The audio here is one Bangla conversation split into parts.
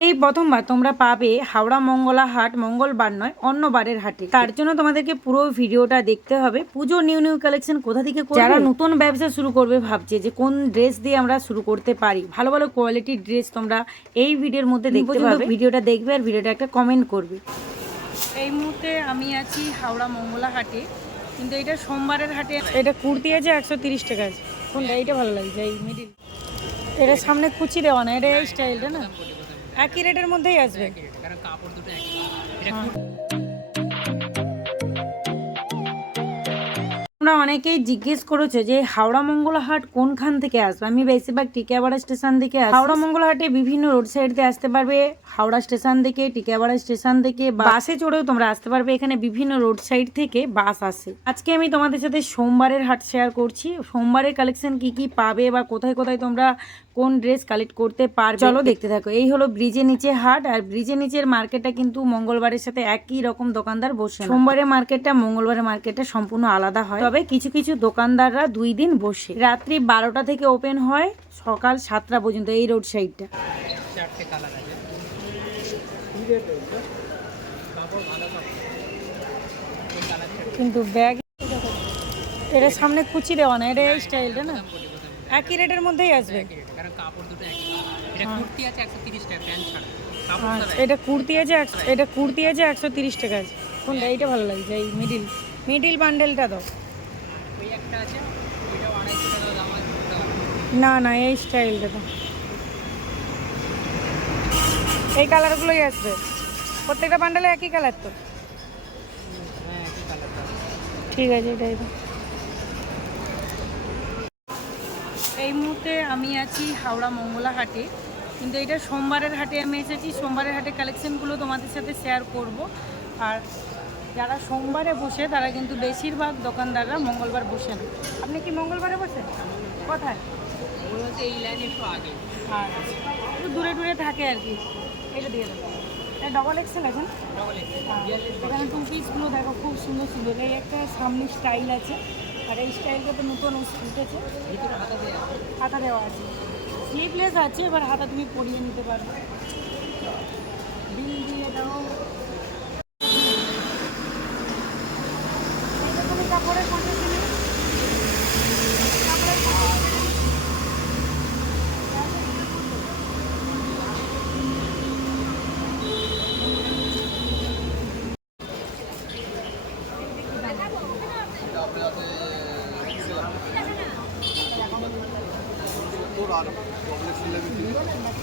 এই প্রথমবার তোমরা পাবে হাওড়া মঙ্গলা হাট মঙ্গলবার নয় অন্য বারের হাটে। তার জন্য তোমাদেরকে পুরো ভিডিওটা দেখতে হবে। পুজো নিউ নিউ কালেকশন কোথা থেকে করবে, যারা নতুন ব্যবসা শুরু করবে ভাবছে যে কোন ড্রেস দিয়ে আমরা শুরু করতে পারি, ভালো ভালো কোয়ালিটির ড্রেস তোমরা এই ভিডিওর মধ্যে দেখতে পাবে। ভিডিওটা দেখবে আর ভিডিওটা একটা কমেন্ট করবে। এই মুহূর্তে আমি আছি হাওড়া মঙ্গলা হাটে, কিন্তু এটা সোমবারের হাটে। এটা কুর্তি আছে 130 টাকা আছে। কোনটা? এইটা ভালো লাগছে, এই মিডিল। এটা সামনে কুচি দেওয়া না, এটা এই স্টাইলটা না একই রেটের মধ্যেই আসবে। তোমরা অনেকেই জিজ্ঞেস করেছো যে হাওড়া মঙ্গলা হাট কোনখান থেকে আসবে। আমি বেশিরভাগ টিকিয়াপাড়া স্টেশন থেকে আসি। হাওড়া মঙ্গলা হাটে বিভিন্ন রোড সাইড দিয়ে আসতে পারবে, হাওড়া স্টেশন থেকে, টিকিয়াপাড়া স্টেশন থেকে, বাসে চড়েও তোমরা আসতে পারবে। এখানে বিভিন্ন রোড সাইড থেকে বাস আসে। আজকে আমি তোমাদের সাথে সোমবারের হাট শেয়ার করছি। সোমবারের কালেকশন কি কি পাবে বা কোথায় কোথায় তোমরা কোন ড্রেস কালেক্ট করতে পারবে, চলো দেখতে থাকো। এই হলো ব্রিজের নিচে হাট, আর ব্রিজের নিচের মার্কেটটা কিন্তু মঙ্গলবারের সাথে একই রকম দোকানদার বসে। সোমবারের মার্কেটটা মঙ্গলবারের মার্কেটটা সম্পূর্ণ আলাদা হয়, তবে কিছু কিছু দোকানদাররা 2 দিন বসে। রাত্রি 12টা থেকে ওপেন হয়, সকাল 7টা পর্যন্ত এই রোড সাইডটা। কিন্তু ব্যাগ এটা সামনে কুচি দেওয়া না, এটা এই স্টাইলটা না একই রেটের মধ্যেই আসবে। এটা কুর্তি আছে, এটা কুর্তি আছে 130 টাকা আছে। কোনটা? এইটা ভালো লাগছে, এই মিডিল বান্ডেলটা দাও। না না, এই স্টাইলটা দাও। এই কালারগুলোই আসবে, প্রত্যেকটা বান্ডেলে একই কালার তো। ঠিক আছে, এটাই দাও। এই মুহূর্তে আমি আছি হাওড়া মঙ্গলা হাটে, কিন্তু এটা সোমবারের হাটে আমি এসেছি। সোমবারের হাটে কালেকশনগুলো তোমাদের সাথে শেয়ার করব। আর যারা সোমবারে বসে তারা কিন্তু বেশিরভাগ দোকানদাররা মঙ্গলবার বসে না। আপনি কি মঙ্গলবারে বসেন? কোথায়? এই লাইনে একটু আগে, আর একটু দূরে দূরে থাকে আর কি। এটা দিয়ে দেবো, এটা ডবল এক্সেল আছে। এখানে 2 পিসগুলো দেখো, খুব সুন্দর সুন্দর। এই একটা সামনে স্টাইল আছে, আর এই স্টাইলটা তো নতুন উঠেছে। হাতা দেওয়া আছে, স্লিভলেস আছে, এবার হাতা তুমি পরিয়ে নিতে পারবে। বিল দিয়ে দাও। তুমি কাপড়ের কোয়ান্টিটি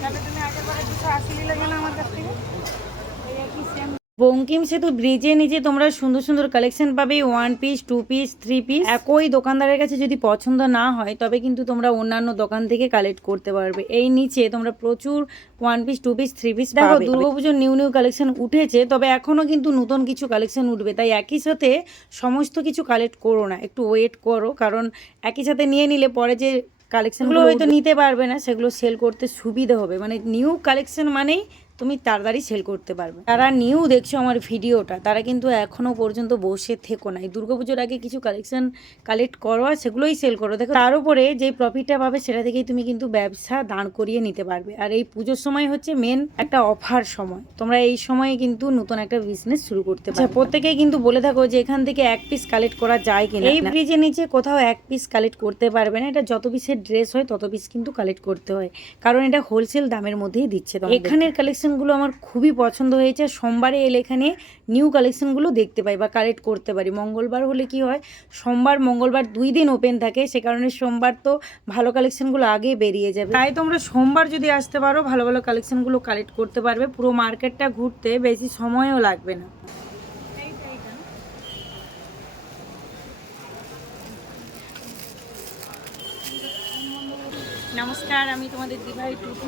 তাহলে তুমি আগের বারে 280 নিলে কেন আমার কাছ থেকে? এই একই সেম। বঙ্কিম সেতু ব্রিজে নিচে তোমরা সুন্দর সুন্দর কালেকশন পাবে, 1 পিস 2 পিস 3 পিস। একই দোকানদারের কাছে যদি পছন্দ না হয় তবে কিন্তু তোমরা অন্যান্য দোকান থেকে কালেক্ট করতে পারবে। এই নিচে তোমরা প্রচুর 1 পিস 2 পিস 3 পিস দেখো। দুর্গাপুজোর নিউ নিউ কালেকশন উঠেছে, তবে এখনো কিন্তু নতুন কিছু কালেকশন উঠবে, তাই একই সাথে সমস্ত কিছু কালেক্ট করো না, একটু ওয়েট করো। কারণ একই সাথে নিয়ে নিলে পরে যে কালেকশনগুলো হয়তো নিতে পারবে না, সেগুলো সেল করতে সুবিধা হবে। মানে নিউ কালেকশন মানেই তুমি তাড়াতাড়ি সেল করতে পারবে। যারা নিউ দেখছো আমার ভিডিওটা, তারা কিন্তু এখনো পর্যন্ত বসে থেকো না। এই দুর্গাপুজোর আগে কিছু কালেকশন কালেক্ট করো আর সেগুলোই সেল করো। দেখো তার উপরে যে প্রফিটটা পাবে সেটা থেকেই তুমি কিন্তু ব্যবসা দাঁড় করিয়ে নিতে পারবে। আর এই পুজোর সময় হচ্ছে মেন একটা অফার সময়, তোমরা এই সময়ে কিন্তু নতুন একটা বিজনেস শুরু করতে পারো। প্রত্যেকেই কিন্তু বলে থাকো যে এখান থেকে 1 পিস কালেক্ট করা যায় কিনা। এই ব্রিজের নিচে কোথাও 1 পিস কালেক্ট করতে পারবে না। এটা যত পিসের ড্রেস হয় তত পিস কিন্তু কালেক্ট করতে হয়, কারণ এটা হোলসেল দামের মধ্যেই দিচ্ছে। এখানের কালেকশনগুলো আমার খুবই পছন্দ হয়েছে। সোমবারে এলে এখানে নিউ কালেকশনগুলো দেখতে পাই বা কালেক্ট করতে পারি। মঙ্গলবার হলে কি হয়, সোমবার মঙ্গলবার 2 দিন ওপেন থাকে, সে কারণে সোমবার তো ভালো কালেকশনগুলো আগে বেরিয়ে যাবে। তাই তোমরা সোমবার যদি আসতে পারো ভালো ভালো কালেকশনগুলো কালেক্ট করতে পারবে। পুরো মার্কেটটা ঘুরতে বেশি সময়ও লাগবে না। নমস্কার, আমি তোমাদের দিভাই টুটু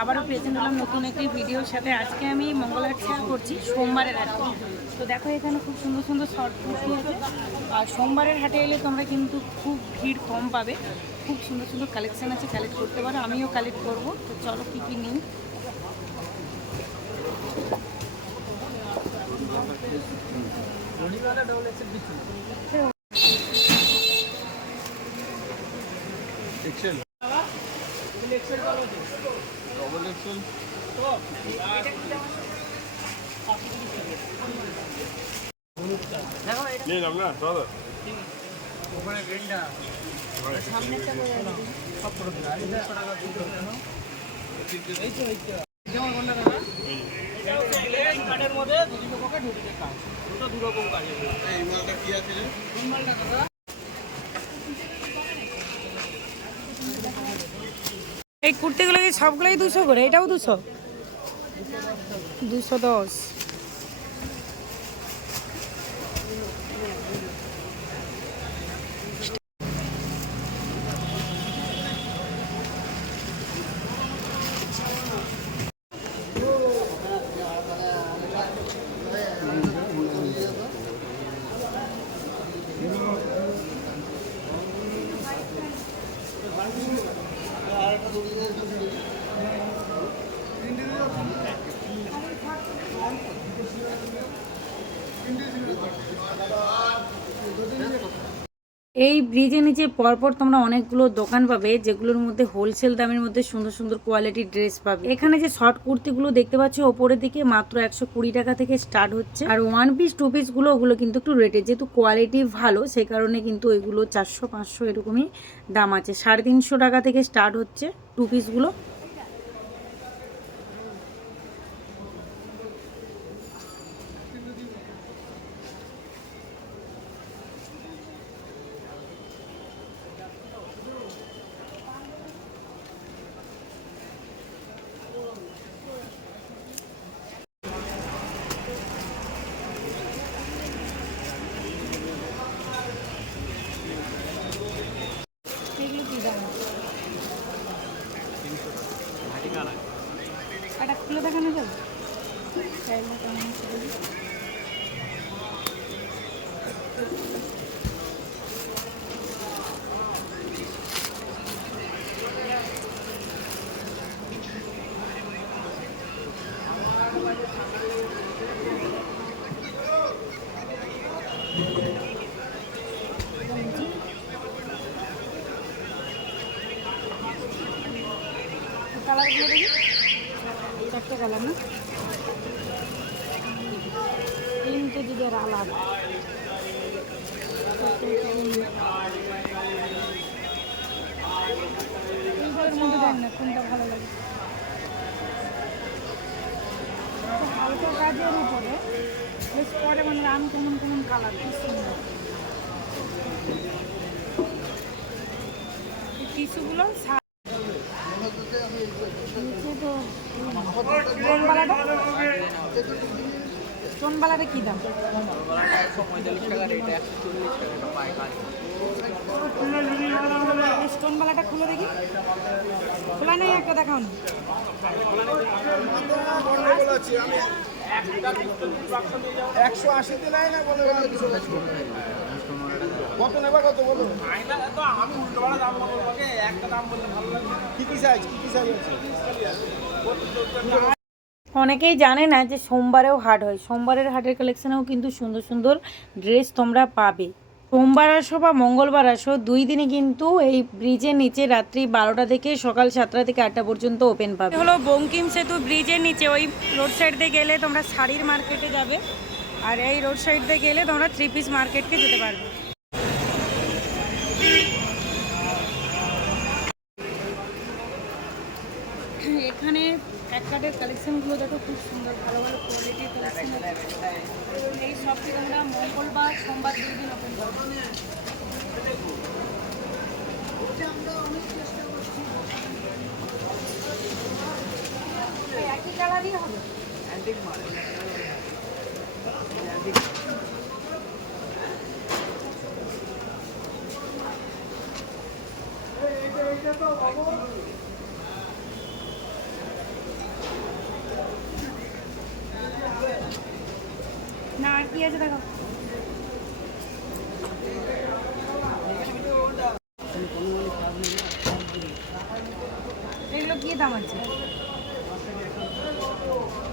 আবারও প্রেজেন্ট হলাম নতুন একটি ভিডিওর সাথে। আজকে আমি মঙ্গলবার শেয়ার করছি সোমবারের হাটে। তো দেখো এখানে খুব সুন্দর সুন্দর শর্ট কুর্তি আছে, আর সোমবারের হাটে এলে তোমরা কিন্তু খুব ভিড় কম পাবে। খুব সুন্দর সুন্দর কালেকশান আছে, কালেক্ট করতে পারো। আমিও কালেক্ট করব। তো চলো কী কী নিই। এই কুর্তিগুলো কি সবগুলোই 200 করে? এটাও 200, 210। এই ব্রিজের নিচে পরপর তোমরা অনেকগুলো দোকান পাবে, যেগুলোর মধ্যে হোলসেল দামের মধ্যে সুন্দর সুন্দর কোয়ালিটির ড্রেস পাবে। এখানে যে শর্ট কুর্তিগুলো দেখতে পাচ্ছ ওপরের দিকে মাত্র 120 টাকা থেকে স্টার্ট হচ্ছে। আর 1 পিস 2 পিস গুলো ওগুলো কিন্তু একটু রেটে, যেহেতু কোয়ালিটি ভালো সেই কারণে কিন্তু ওইগুলো 400-500 এরকমই দাম আছে। 350 টাকা থেকে স্টার্ট হচ্ছে 2 পিসগুলো। এগুলো কি দাম? এটা খুলে দেখানো যাবে? কালারগুলো দেখি, 4টে কালার না? 3টে যদি আর আলাদা মধ্যে দেখ না কোনটা ভালো লাগে। হালকা কাজের উপরে বেশ পরে মানে রাম কেমন কেমন কালার, কি সুন্দর। এই টিস্যুগুলো স্টোনবালাটা কি দাম? স্টোনবালাটা খুলে দেখি, খোলা নেই একটা দেখাও না। 180 দিলাই না বলে কত নেবা, কত বলো? আমি উল্টো পাল্টা দাম বলবো, একটা দাম বললে ভালো লাগবে। কি কি সাইজ আছে? অনেকেই জানে না যে সোমবারেও হাট হয়। সোমবারের হাটের কালেকশনেও কিন্তু সুন্দর সুন্দর ড্রেস তোমরা পাবে। সোমবার আসো বা মঙ্গলবার আসো, 2 দিনই কিন্তু এই ব্রিজের নিচে রাত্রি 12টা থেকে সকাল 7টা থেকে 8টা পর্যন্ত ওপেন পাবে। হলো বঙ্কিম সেতু ব্রিজের নিচে, ওই রোড সাইড দিয়ে গেলে তোমরা শাড়ির মার্কেটে যাবে, আর এই রোড সাইড দিয়ে গেলে তোমরা 3 পিস মার্কেটকে যেতে পারবে। এখানে এক কার্ডের কালেকশনগুলো দেখো, খুব সুন্দর ভালো ভালো কোয়ালিটির কালেকশন আছে। এই শপটি তোমরা মঙ্গলবার সোমবার 2 দিন ওপেন করবে। একই কালারই হবে। না আর কি আছে দেখো। এগুলো কি দাম আছে?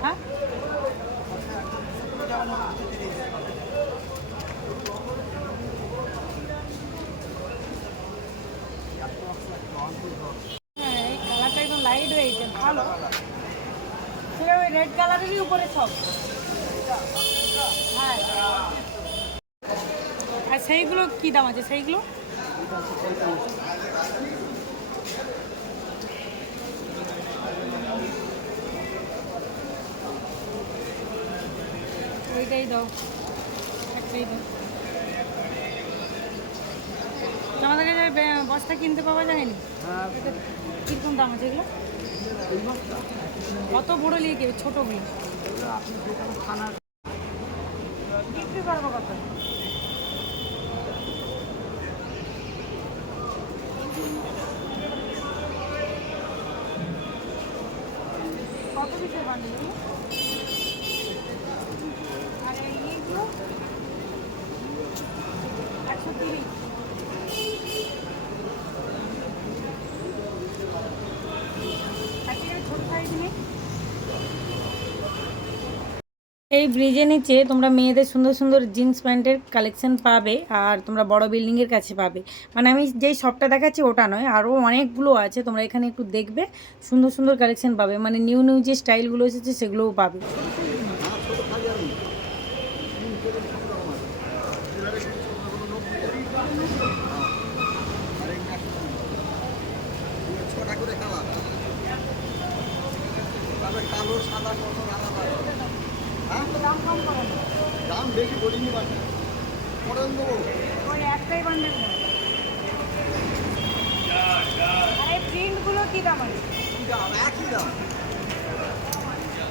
হ্যাঁ এই কালারটা একদম লাইট হয়েছে, ভালো। রেড কালারেরই উপরে সব। হ্যাঁ, আর সেইগুলো কি দাম আছে সেইগুলো? ওইটাই দাও, একটাই দাও। আমাদের কাছে বস্তা কিনতে পাওয়া যায়নি। এটা কীরকম দাম আছে এগুলো? কত বড় নিয়ে গেলে ছোটোগুলো বিক্রি করবো কত? কত পিসের বান্ডিল এগুলো? আর এইগুলো 130। ছোট সাইজ নেই। এই ব্রিজের নিচে তোমরা মেয়েদের সুন্দর সুন্দর জিন্স প্যান্টের কালেকশন পাবে, আর তোমরা বড় বিল্ডিংয়ের কাছে পাবে। মানে আমি যেই শপটা দেখাচ্ছি ওটা নয়, আরও অনেকগুলো আছে, তোমরা এখানে একটু দেখবে, সুন্দর সুন্দর কালেকশন পাবে। মানে নিউ নিউ যে স্টাইলগুলো এসেছে সেগুলোও পাবে। কালো সাদা কত আলাদা, হ্যাঁ দাম বেশি বলিনি বাকি পরে দেবো। ওই একটাই বান্ডেল না। আর এই প্রিন্টগুলো কি দাম আছে? কি দাম? একই দাম,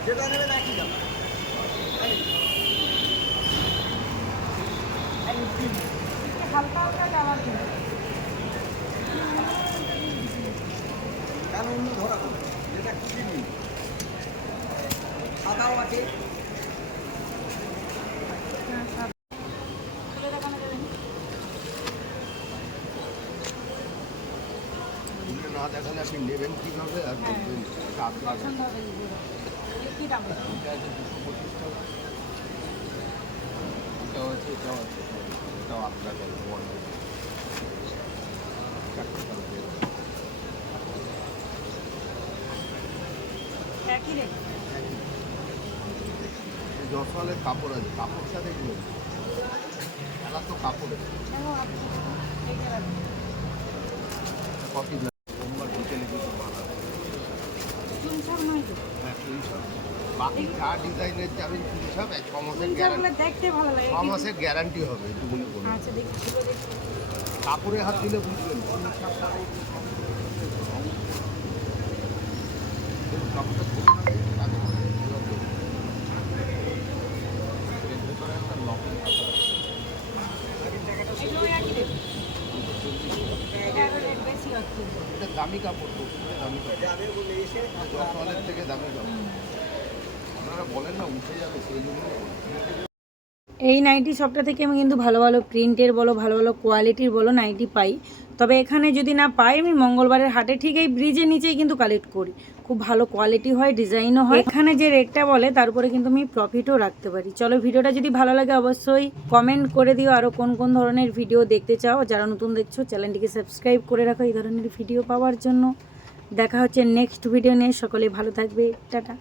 যেটা নেবেন একই দাম। হালকা হালকা কালার কিন্তু কেন অন্য ধরা হবে, যেটা খুশি নেই সাদাও আছে। না দেখালে আপনি নেবেন কীভাবে আর দেখবেন আপনার কি দাম? এটাও আছে, এটাও আছে, এটাও আপনার একই রেট। জসওয়ালের কাপড় আছে, কাপড় সাথে এগুলো এরা তো কাপড়ের কপি সোমবার বিকেলে কিছু বানাবে। হ্যাঁ তিনশো, বাকি যা ডিজাইনের যাবেন তিনশো, 6 মাসের গ্যারান্টি, দেখতে ভালো লাগে। 6 মাসের গ্যারান্টি হবে এটুকুনি বলুন। আচ্ছা দেখি কাপড়ে হাত দিলে বুঝবেন কাপড়টা ধরুন আগে, তারপরে এবার দেখুন। এর ভেতরে একটা লকের কাপড় আছে। এগুলো একই রেট। এটা রেট বেশি হচ্ছে। এটা দামি কাপড়, তো দামি কাপড়, জসওয়ালের থেকে দামি কাপড়। আপনারা বলেন না উঠে যাবে, সেই জন্য এই নাইটি শপটা থেকে আমি কিন্তু ভালো ভালো প্রিন্টের বলো, ভালো ভালো কোয়ালিটির বলো নাইটি পাই। তবে এখানে যদি না পাই, আমি মঙ্গলবারের হাটে ঠিক এই ব্রিজের নিচেই কিন্তু কালেক্ট করি। খুব ভালো কোয়ালিটি হয়, ডিজাইনও হয়। এখানে যে রেটটা বলে তার উপরে কিন্তু আমি প্রফিটও রাখতে পারি। চলো, ভিডিওটা যদি ভালো লাগে অবশ্যই কমেন্ট করে দিও আরও কোন কোন ধরনের ভিডিও দেখতে চাও। যারা নতুন দেখছো চ্যানেলটিকে সাবস্ক্রাইব করে রাখো এই ধরনের ভিডিও পাওয়ার জন্য। দেখা হচ্ছে নেক্সট ভিডিও নিয়ে। সকলে ভালো থাকবে, টাটা।